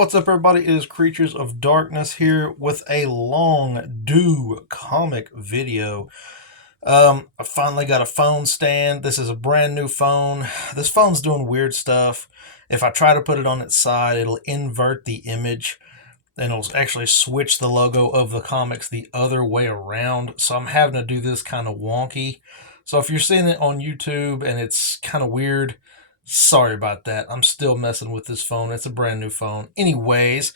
What's up, everybody? It is Creatures of Darkness here with a long due comic video. I finally got a phone stand. This is a brand new phone. This phone's doing weird stuff. If I try to put it on its side, it'll invert the image and it'll actually switch the logo of the comics the other way around. So I'm having to do this kind of wonky. So if you're seeing it on YouTube and it's kind of weird, sorry about that. I'm still messing with this phone. It's a brand new phone. Anyways,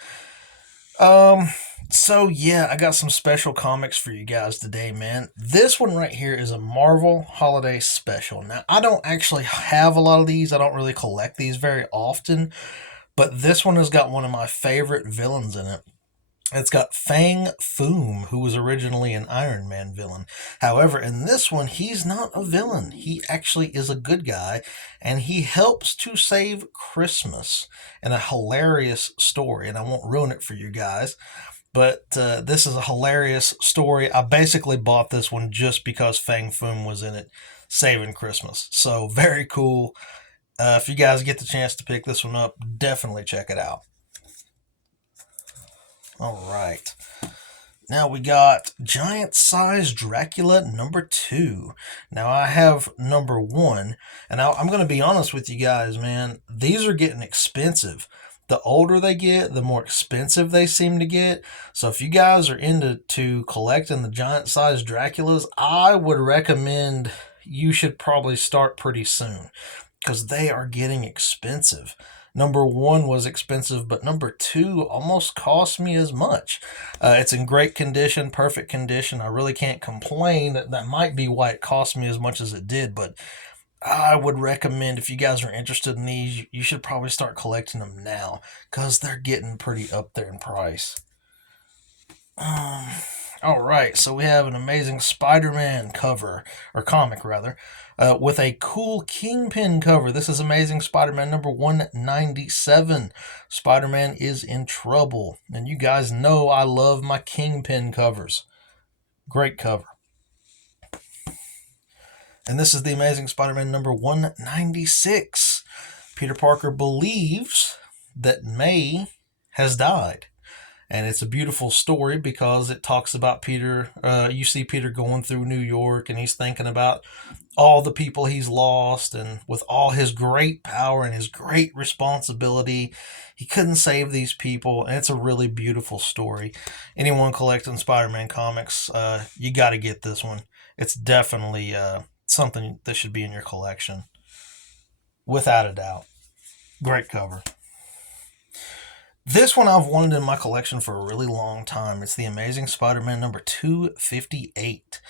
um, so yeah, I got some special comics for you guys today, man. This one right here is a Marvel Holiday Special. Now, I don't actually have a lot of these. I don't really collect these very often, but this one has got one of my favorite villains in it. It's got Fang Foom, who was originally an Iron Man villain. However, in this one, he's not a villain. He actually is a good guy, and he helps to save Christmas in a hilarious story. And I won't ruin it for you guys, but this is a hilarious story. I basically bought this one just because Fang Foom was in it, saving Christmas. So, very cool. If you guys get the chance to pick this one up, definitely check it out. All right. Now we got Giant Size Dracula number 2. Now I have number 1, and I'm going to be honest with you guys, man. These are getting expensive. The older they get, the more expensive they seem to get. So if you guys are into collecting the Giant Size Draculas, I would recommend you should probably start pretty soon because they are getting expensive. Number 1 was expensive, but number 2 almost cost me as much. It's in great condition, perfect condition. I really can't complain. That might be why it cost me as much as it did, but I would recommend if you guys are interested in these, you should probably start collecting them now because they're getting pretty up there in price. Um, all right, so we have an amazing Spider-Man cover, or comic rather, with a cool Kingpin cover. This is Amazing Spider-Man number 197. Spider-Man is in trouble, and you guys know I love my Kingpin covers. Great cover. And this is the Amazing Spider-Man number 196. Peter Parker believes that May has died. And it's a beautiful story because it talks about Peter. You see Peter going through New York and he's thinking about all the people he's lost, and with all his great power and his great responsibility, he couldn't save these people. And it's a really beautiful story. Anyone collecting Spider-Man comics, you got to get this one. It's definitely something that should be in your collection, without a doubt. Great cover. This one I've wanted in my collection for a really long time. It's the Amazing Spider-Man number 258.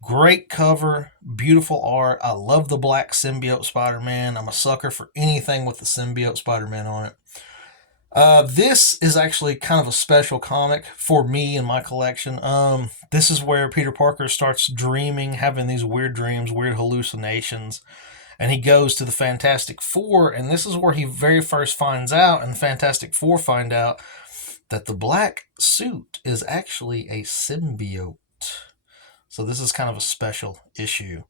Great cover, beautiful art. I love the black symbiote Spider-Man. I'm a sucker for anything with the symbiote Spider-Man on it. This is actually kind of a special comic for me in my collection. This is where Peter Parker starts dreaming, having these weird dreams, weird hallucinations, and he goes to the Fantastic Four, and this is where he very first finds out, and the Fantastic Four find out that the black suit is actually a symbiote. So this is kind of a special issue.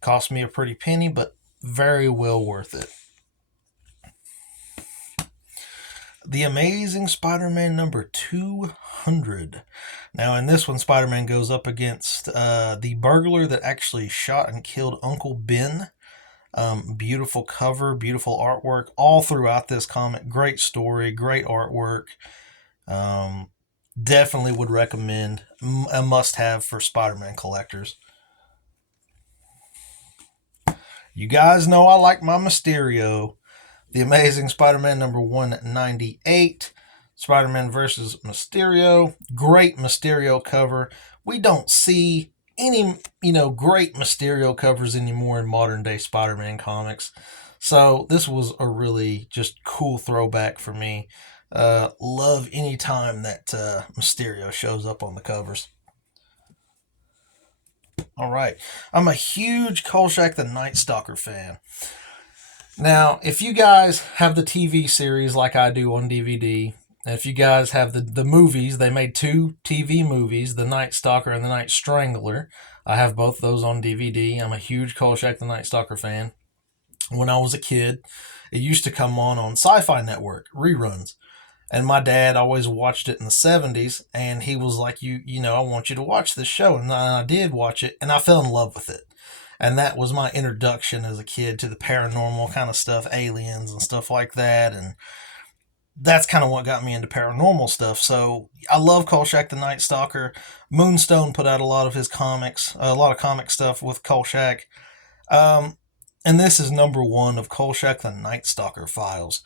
Cost me a pretty penny, but very well worth it. The Amazing Spider-Man number 200. Now, in this one, Spider-Man goes up against the burglar that actually shot and killed Uncle Ben. Beautiful cover, beautiful artwork all throughout this comic. Great story, great artwork. Definitely would recommend. A must-have for Spider-Man collectors. You guys know I like my Mysterio. The Amazing Spider-Man number 198. Spider-Man versus Mysterio. Great Mysterio cover. We don't see any, great Mysterio covers anymore in modern day Spider-Man comics. So this was a really just cool throwback for me. Love any time that Mysterio shows up on the covers. All right. I'm a huge Kolchak the Night Stalker fan. Now, if you guys have the TV series like I do on DVD, and if you guys have the movies, they made 2 TV movies, The Night Stalker and The Night Strangler. I have both those on DVD. I'm a huge Kolchak the Night Stalker fan. When I was a kid, it used to come on Sci-Fi Network, reruns. And my dad always watched it in the 70s, and he was like, I want you to watch this show. And I did watch it, and I fell in love with it. And that was my introduction as a kid to the paranormal kind of stuff, aliens and stuff like that. And that's kind of what got me into paranormal stuff. So I love Kolchak the Night Stalker. Moonstone put out a lot of his comics, a lot of comic stuff with Kolchak. Um, and this is number one of Kolchak the Night Stalker files.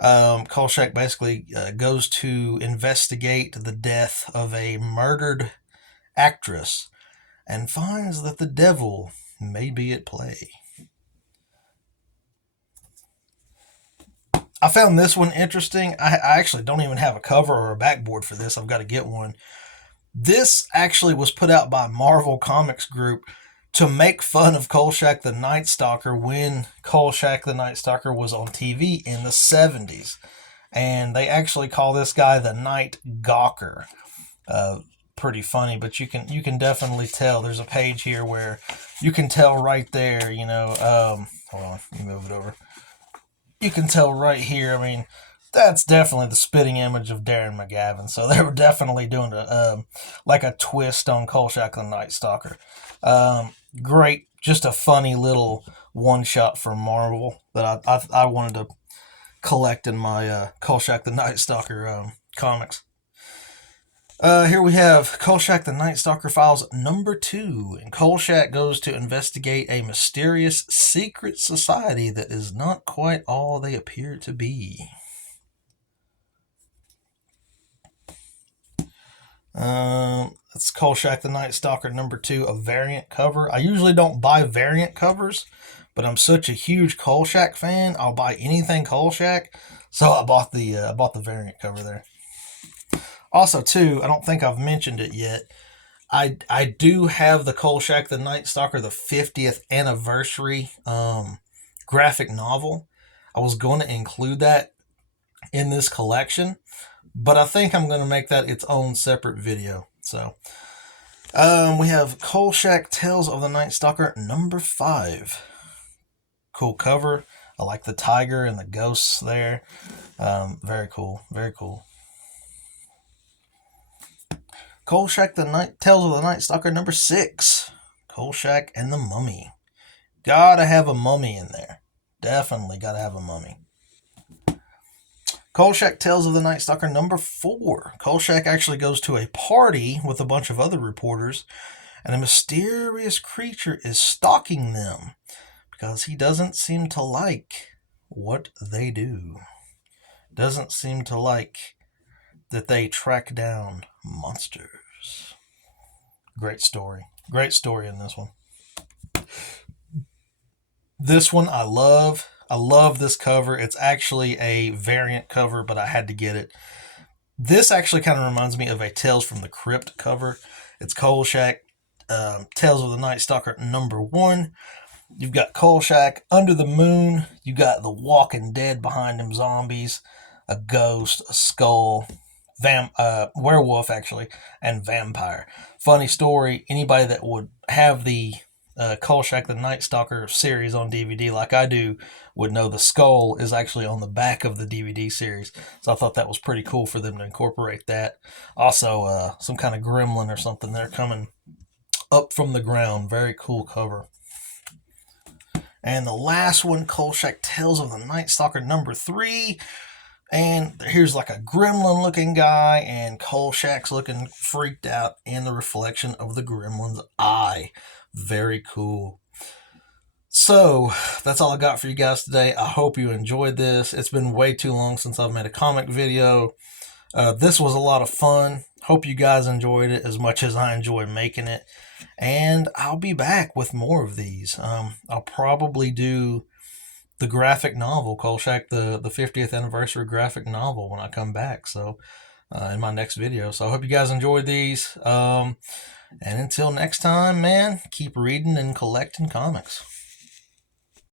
Kolchak basically goes to investigate the death of a murdered actress and finds that the devil may be at play. I found this one interesting. I actually don't even have a cover or a backboard for this. I've got to get one. This actually was put out by Marvel Comics Group to make fun of Kolchak the Night Stalker when Kolchak the Night Stalker was on TV in the 70s. And they actually call this guy the Night Gawker. Pretty funny, but you can definitely tell. There's a page here where you can tell right there, hold on, let me move it over. You can tell right here, I mean, that's definitely the spitting image of Darren McGavin. So they were definitely doing like a twist on Kolchak the Night Stalker. Great, just a funny little one shot from Marvel that I wanted to collect in my Kolchak the Night Stalker comics. Here we have Kolchak the Night Stalker Files number 2. And Kolchak goes to investigate a mysterious secret society that is not quite all they appear to be. That's Kolchak the Night Stalker number 2, a variant cover. I usually don't buy variant covers, but I'm such a huge Kolchak fan, I'll buy anything Kolchak. So I bought the variant cover there. Also, too, I don't think I've mentioned it yet. I do have the Kolchak the Night Stalker, the 50th anniversary graphic novel. I was going to include that in this collection, but I think I'm going to make that its own separate video. So, we have Kolchak Tales of the Night Stalker number 5. Cool cover. I like the tiger and the ghosts there. Very cool. Very cool. Kolchak Tales of the Night Stalker number 6. Kolchak and the Mummy. Gotta have a mummy in there. Definitely gotta have a mummy. Kolchak Tales of the Night Stalker number 4. Kolchak actually goes to a party with a bunch of other reporters, and a mysterious creature is stalking them because he doesn't seem to like what they do. Doesn't seem to like that they track down monsters. Great story. Great story in this one. This one I love. I love this cover. It's actually a variant cover, but I had to get it. This actually kind of reminds me of a Tales from the Crypt cover. It's Kolchak, Tales of the Night Stalker number 1. You've got Kolchak under the moon. You got the Walking Dead behind him, zombies, a ghost, a skull, werewolf actually, and vampire. Funny story. Anybody that would have the Kolchak the Night Stalker series on DVD like I do would know the skull is actually on the back of the DVD series. So I thought that was pretty cool for them to incorporate that. Also, some kind of gremlin or something. They're coming up from the ground. Very cool cover. And the last one, Kolchak Tales of the Night Stalker number 3. And here's like a gremlin looking guy, and Kolchak's looking freaked out in the reflection of the gremlin's eye. Very cool. So, that's all I got for you guys today. I hope you enjoyed this. It's been way too long since I've made a comic video. This was a lot of fun. Hope you guys enjoyed it as much as I enjoy making it. And I'll be back with more of these. I'll probably do the graphic novel, Kolchak, the 50th anniversary graphic novel when I come back. So, in my next video. So I hope you guys enjoyed these. And until next time, man, keep reading and collecting comics.